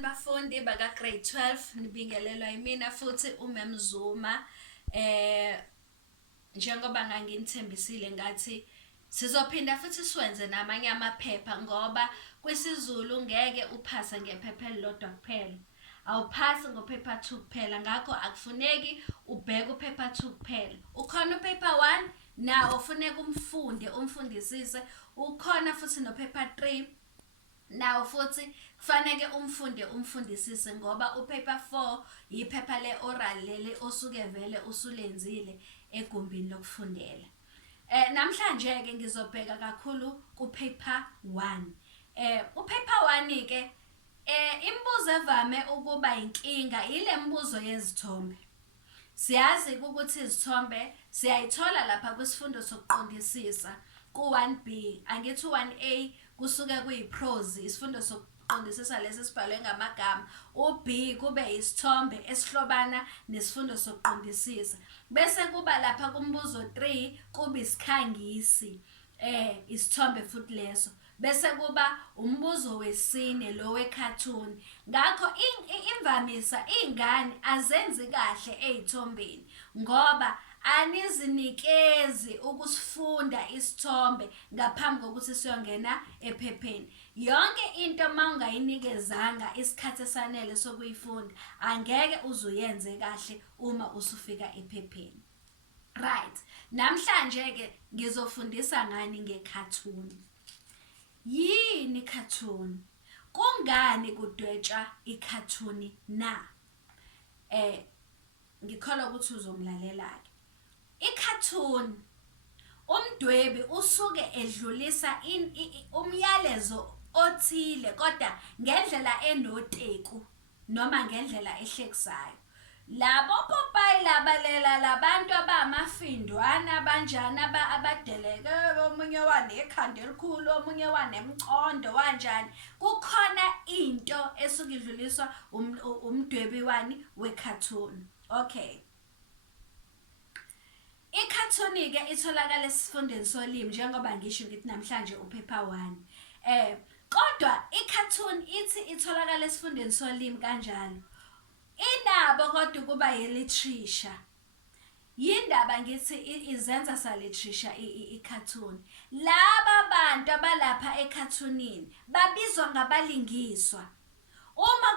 Bafundi baka grade 12 nibingelelwa yimina futhi uMemzuma njengoba nganginithembisile ngathi sizophinda futhi siwenze namanye amaphepha ngoba kwisiZulu ngeke uphase ngephepha elilodwa kuphela. Awuphasi ngophepha 2 kuphela, ngakho akufuneki ubheke uphepha 2 kuphela. Ukhona uphepha 1 nawo ufuneka umfundisise. Ukhona futhi nophepha 3 nawo futhi kufanele umfundisise ngoba uphepha 4 yiphepha le-oral leli osuke vele usulenzile egumbini lokufundela. Namhlanje-ke ngizobheka kakhulu kuphepha 1. Uphepha 1 ke imibuzo evame ukuba inkinga ile mibuzo yezithombe. Siyazi ukuthi izithombe siyayithola lapha kwisifundo sokuqondisisa ku-1B, angithi u-1A kusuke kuyi-prose, isifundo sokuqondisisa lesi sibhalwe ngamagama. U-B kube isithombe esihlobana nesifundo sokuqondisisa. Bese kuba lapha kumbuzo 3 kuba isikhangisi, isithombe futhi leso. Bese kuba umbuzo wesine lo we-cartoon. Ngakho imvamisa iy'ngane azenzi kahle ey'thombeni ngoba anizinikezi ukusifunda isithombe ngaphambi kokuthi siyongena ephepheni. Yonke into mawungayinikezanga isikhathi esanele sokuyifunda, angeke uzuyenze kahle uma usufika ephepheni. Right. Namhlanje-ke ngizofundisa ngani nge-cartoon. Yini i-cartoon? Kungani kudwetshwa i-cartoon na? Ngikholwa ukuthi uzongilalela-ke. I-cartoon, umdwebi usuke edlulisa umyalezo othile kodwa ngendlela enoteku noma ngendlela ehlekisayo. Labo popayi labalela labantu abamafindwana abanjani abadeleke, omunye wanekhanda elikhulu, omunye wanemcondo wanjani. Kukhona into esuke idluliswa umdwebi wani we-cartoon. Okay. I-cartoon-ke itholakala esifundeni solimi njengoba ngisho ngithi namhlanje uphepha 1. Kodwa i-cartoon ithi itholakala esifundeni solimi kanjalo. Inabo kodwa kuba yi-literature. Yindaba ngithi izenza sa-literature i-cartoon. Laba bantu abalapha e-cartoonini babizwa ngabalingiswa. Uma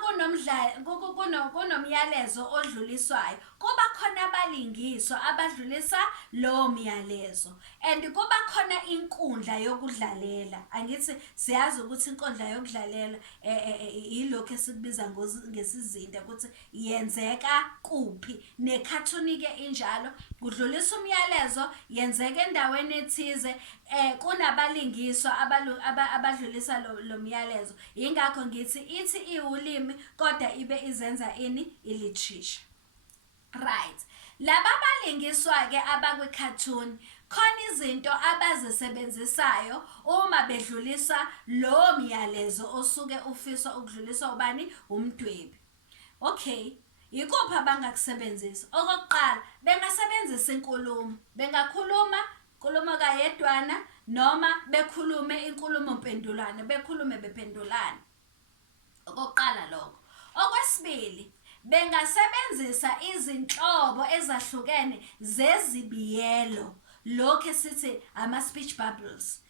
kunomyalezo odluliswayo, kuba khona abalingiswa abadlulisa lowo myalezo. And kuba khona inkundla yokudlalela. Angithi siyazi ukuthi inkundla yokudlalela ilokho esikubiza ngesizinda ukuthi yenzeka kuphi. Ne-cartoon-ke injalo, kudlulisa umyalezo, yenzeka endaweni ethize, kunabalingiswa abadlulisa lo myalezo. Yingakho ngithi ithi iwulimi kodwa ibe izenza ini? I-literature. Right. Laba balingiswa-ke abakwi-cartoon khona izinto abazisebenzisayo uma bedlulisa lo myalezo osuke ufiswa ukudluliswa ubani? Umdwebi. Okay. Yikuphi abangakusebenzisa? Okokuqala, bengasebenzisa inkulumo. Bengakhuluma inkulumo kayedwana noma bekhulume inkulumo mpendulane, bekhulume bephendulane. Okokuqala lokho. Okwesibili, bengasebenzisa izinhlobo ezahlukene zezibiyelo, lokho esithi ama-speech bubbles.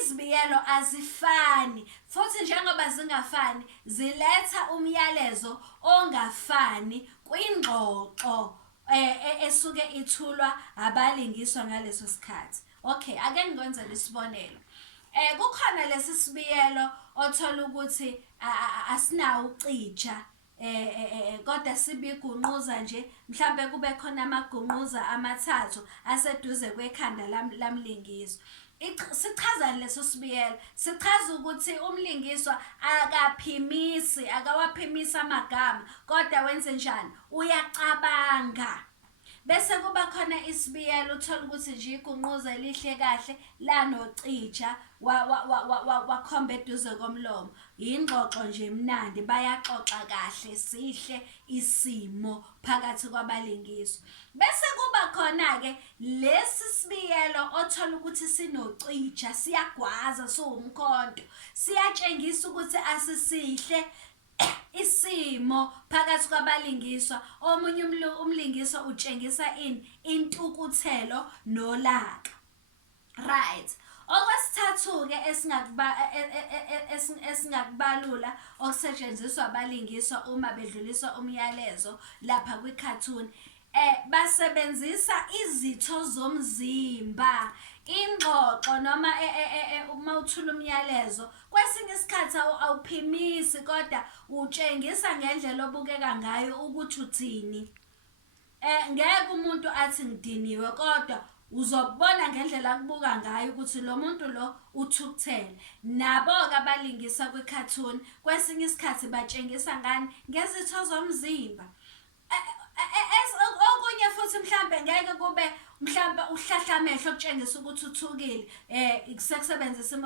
Izibiyelo azifani futhi njengoba zingafani ziletha umyalezo ongafani kwingxoxo esuke ithulwa abalingiswa ngaleso sikhathi. Okay, ake ngikwenze isibonelo. Kukhona lesi sibiyelo othola ukuthi asinawo ucija, kodwa sibigunquza nje, mhlambe kube khona amagunquza 3 aseduze kwekhanda lamlingiswa. Sichaza leso sibiyelo, sichaza ukuthi umlingiswa akawaphimisi amagama kodwa wenze njani? Uyacabanga. Bese kuba khona isibiyelo uthola ukuthi nje igunquza elihle kahle lanocija wakhomba eduze komlomo. Ingxoxo nje emnandi, bayaxoxa kahle, sihle isimo phakathi kwabalingiswa. Bese kuba khona-ke lesi sibiyelo othola ukuthi sinocija, siyagwaza, siwumkhonto, siyatshengisa ukuthi asisihle isimo phakathi kwabalingiswa. Omunye umlingiswa utshengisa intukuthelo nolaka. Right. Okwesithathu ke esingakubalula okusetshenziswa abalingiswa uma bedlulisa umyalezo lapha kwi-cartoon, basebenzisa izitho zomzimba. Ingxoxo noma uma uthula umyalezo, kwesinye isikhathi awuphimisi kodwa utshengisa ngendlela obukeka ngayo ukuthi uthini. Ngeke umuntu athi ngidiniwe, kodwa uzobona ngendlela akubuka ngayo ukuthi lo muntu lo uthukuthele. Nabo-ke abalingisa kwi-cartoon kwesinye isikhathi batshengisa ngani ngezitho zomzimba. Okunye futhi mhlambe ngeke kube mhlambe uhlahlamehlo okutshengisa ukuthi uthukile sekusebenzisa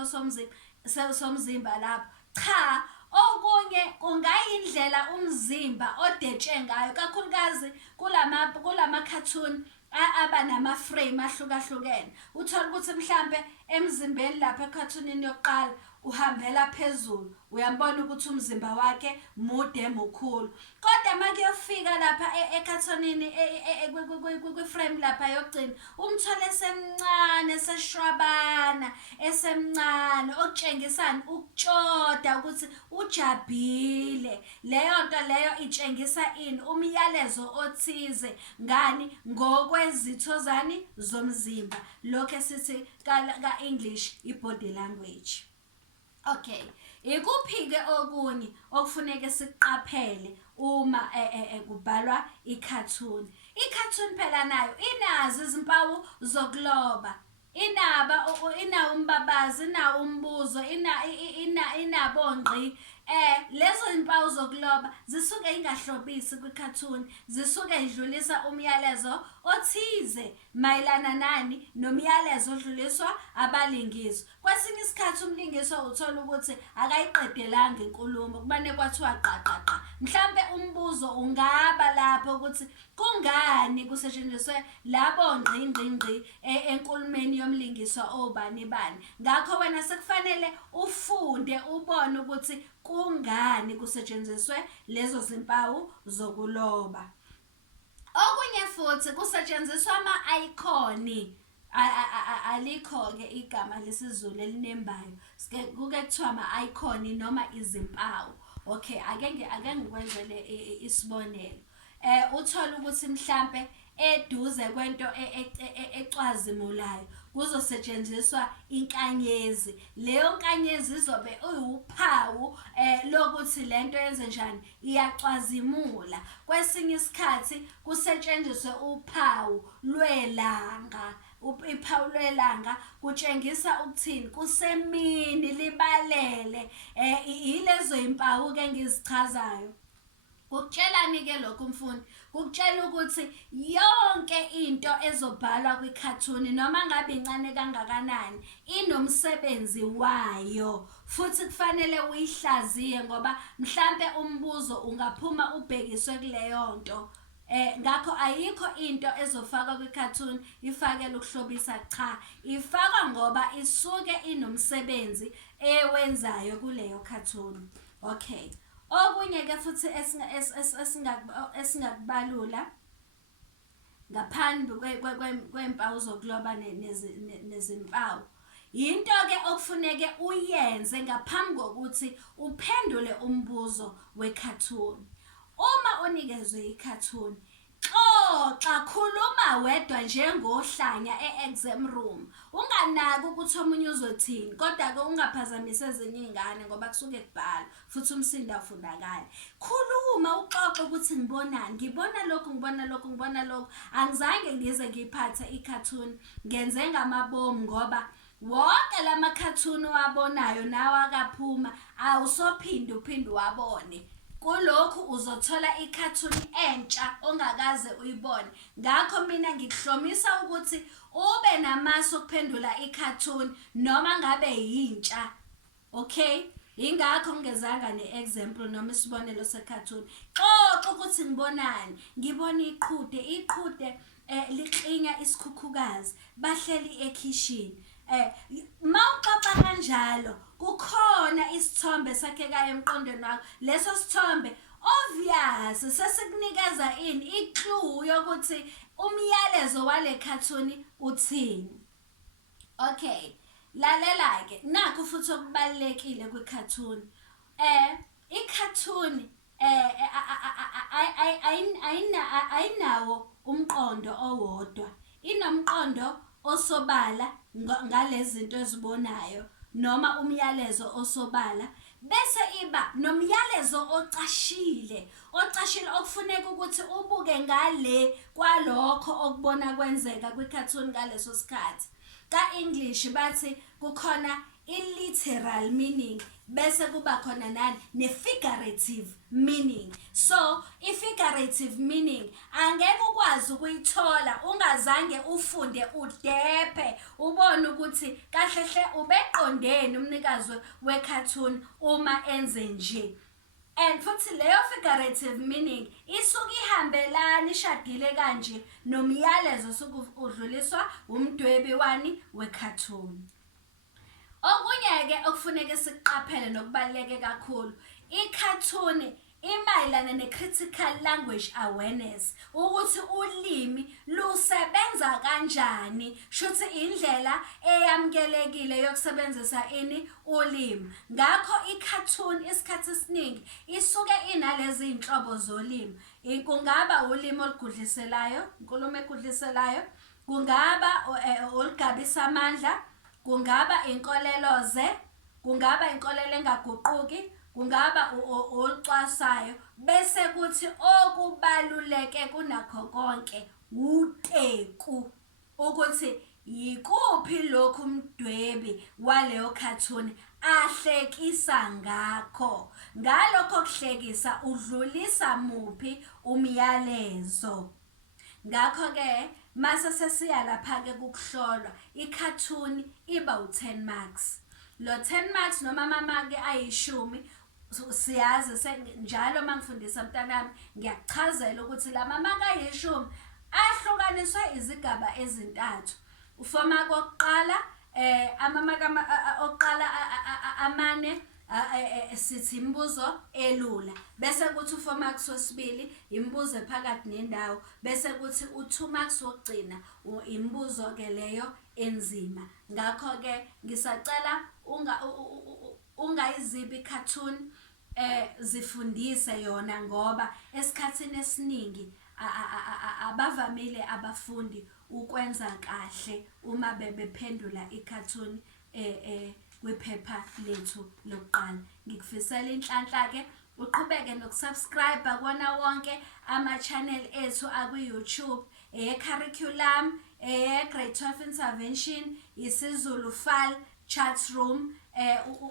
isimo somzimba lapho. Cha, okunye kungayindlela umzimba odetshe ngayo, kakhulukazi kulama cartoon aba nama-frame ahlukahlukene. Uthola ukuthi mhlambe emzimbeni lapha ekhathunini yokuqala uhambela phezulu, uyambona ukuthi umzimba wakhe mude mukhulu. Kodwa makuyofika lapha ekhathunini kwi-frame lapha yokugcina, umthole esemncane, eseshwabana, esemncane, okutshengisani ukutshoda ukuthi ujabhile. Leyo nto leyo itshengisa ini? Umyalezo othize. Ngani? Ngokwezitho zani zomzimba. Lokho esithi ka-English i-body language. Okay, ikuphi-ke okunye okufuneka sikuqaphele uma kubhalwa i-cartoon? I-cartoon phela nayo inazo izimpawu zokuloba. Inawo umbabazi, inawo umbuzo, inabo ngqi. Lezo impawu zokuloba zisuke ingahlobisi kwi-cartoon, zisuke idlulisa umyalezo othize mayelana nani nomyalezo odluliswa abalingiswa. Kwesinye isikhathi umlingiswa uthola ukuthi akayiqedelanga inkulumo, kumane kwathiwa qaqa. Mhlambe umbuzo ungaba lapho ukuthi kungani kusetshenziswe labo ngqi enkulumeni yomlingiswa obani. Ngakho wena sekufanele ufunde ubone ukuthi kungani kusetshenziswe lezo zimpawu zokuloba. Okunye futhi kusetshenziswa ama-icon. Alikho-ke igama lesizulu elinembayo. Kuke kuthiwa ama-icon noma izimpawu. Okay, ake ngikwenzele isibonelo. Uthola ukuthi mhlambe eduze kwento ecwazimulayo kuzosetshenziswa inkanyezi. Leyo nkanyezi izobe uyuphawu lokuthi lento yenze njani, iyacwazimula. Kwesinye isikhathi kusetshenziswe uphawu lwelanga. Iphawu lwelanga kutshengisa ukuthini? Kusemini, libalele. Ilezo impawu-ke engizichazayo. Kukutshelani-ke lokhu mfundi? Kukutshela ukuthi yonke into ezobhalwa kwi-cartoon noma ngabe incane kangakanani inomsebenzi wayo, futhi kufanele uyihlaziye ngoba mhlambe umbuzo ungaphuma ubhekiswe kuleyo nto. Ngakho ayikho into ezofakwa kwi-cartoon ifakele ukuhlobisa. Cha, ifakwa ngoba isuke inomsebenzi ewenzayo kuleyo cartoon. Okay. Okunye-ke futhi esingakubalula ngaphambi kwempawu zokuloba nezimpawu, yinto-ke okufuneke uyenze ngaphambi kokuthi uphendule umbuzo we-cartoon. Uma unikezwe i-cartoon, xoxa, khuluma wedwa njengohlanya e-exam room. Unganaki ukuthi omunye uzothini, kodwa-ke ungaphazamisi ezinye iy'ngane ngoba kusuke kubhala futhi umsindo awufundakali. Khuluma, uxoxe ukuthi ngibonani, ngibona lokhu. Angizange ngize ngiyiphathe i-cartoon, ngenze ngamabomu ngoba wonke lama-cartoon owabonayo nawe akaphuma awusophinde uphinde uwabone. Kulokhu uzothola i-cartoon entsha ongakaze uyibone. Ngakho mina ngikuhlomisa ukuthi ube namasu okuphendula i-cartoon noma ngabe yintsha. Okay? Ingakho ngezanga ne-example noma isibonelo se-cartoon. Xoxa ukuthi ngibonani. Ngibona iqhude liklinya isikhukhukazi bahleli ekhishini. Mawuxoxa kanjalo kukhona isithombe sakhekayo emqondweni wakho. Leso sithombe obvious sesikunikeza i-clue yokuthi umyalezo wale cartoon uthini. Okay, lalela ke nakho futhi okubalekile kwi-cartoon. I-cartoon ayinawo umqondo owodwa. Inomqondo osobala ngalezi zinto ezibonayo noma umyalezo osobala, bese iba nomyalezo ocashile okufuneka ukuthi ubuke ngale kwalokho okubona kwenzeka kwi-cartoon ngaleso sikhathi. Ka-English bathi kukhona i-literal meaning bese kuba khona nani ne-figurative meaning. So i-figurative meaning angeke ukwazi ukuyithola ungazange ufunde udephe ubone ukuthi kahlehle ubeqondeni umnikazi we-cartoon uma enze nje. And futhi leyo figurative meaning isuke ihambelana ishadile kanje nomyalezo sokudluliswa umdwebi wani we-cartoon. Okunye ke okufuneka siqaphele nokubaluleke kakhulu, i-cartoon imayelana ne-critical language awareness, ukuthi ulimi lusebenza kanjani, shuthi indlela eyamukelekile yokusebenzisa ulimi. Ngakho i-cartoon isikhathi esiningi isuke inalezi inhlobo zolimi. Kungaba ulimi olugudliselayo, inkulumo egudliselayo, kungaba olugabisa amandla, kungaba inkoleloze, kungaba inkolelo engaguquki, kungaba olucwasayo, bese kuthi okubaluleke kunakho konke uteku, ukuthi yikuphi lokhu umdwebi waleyo cartoon ahlekisa ngakho. Ngalokho kuhlekisa udlulisa muphi umyalezo. Ngakho ke mase sesiya lapha ke kukuhlolwa, i-cartoon iba u10 marks. Lo 10 marks noma amamaki ayishumi siyazi njalo mangifundisa mntanami ngiyakuchazela ukuthi la mamaki ayishumi ahlukaniswe izigaba ezintathu. Ufomaka wokuqala amamaki oqala amane sithi imibuzo elula, bese kuthi u4 marks wesibili imibuzo ephakathi nendawo, bese kuthi u2 marks wokugcina imibuzo ke leyo enzima. Ngakho ke ngisacela ungayizibi i-cartoon, zifundise yona ngoba esikhathini esiningi abavamile abafundi ukwenza kahle uma bephendula i-cartoon kwiphepha lethu lokuqala. Ngikufisela inhlanhla ke uqhubeke nokusubscribe kona wonke ama-channel ethu aku-YouTube, curriculum, grade 12 intervention, isiZulu file, chat room.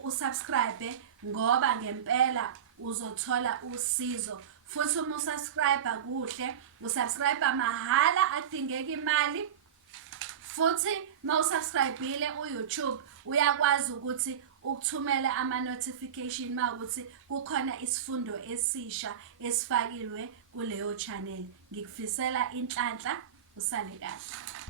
Usubscribe ngoba ngempela uzothola usizo. Futhi uma usubscribe kuhle, usubscribe mahhala akudingeki imali. Futhi ma usubscribeile uYouTube uyakwazi ukuthi ukuthumela ama-notification ma ukuthi kukhona isifundo esisha esifakiwe kuleyo channel. Ngikufisela inhlanhla, usale kahle.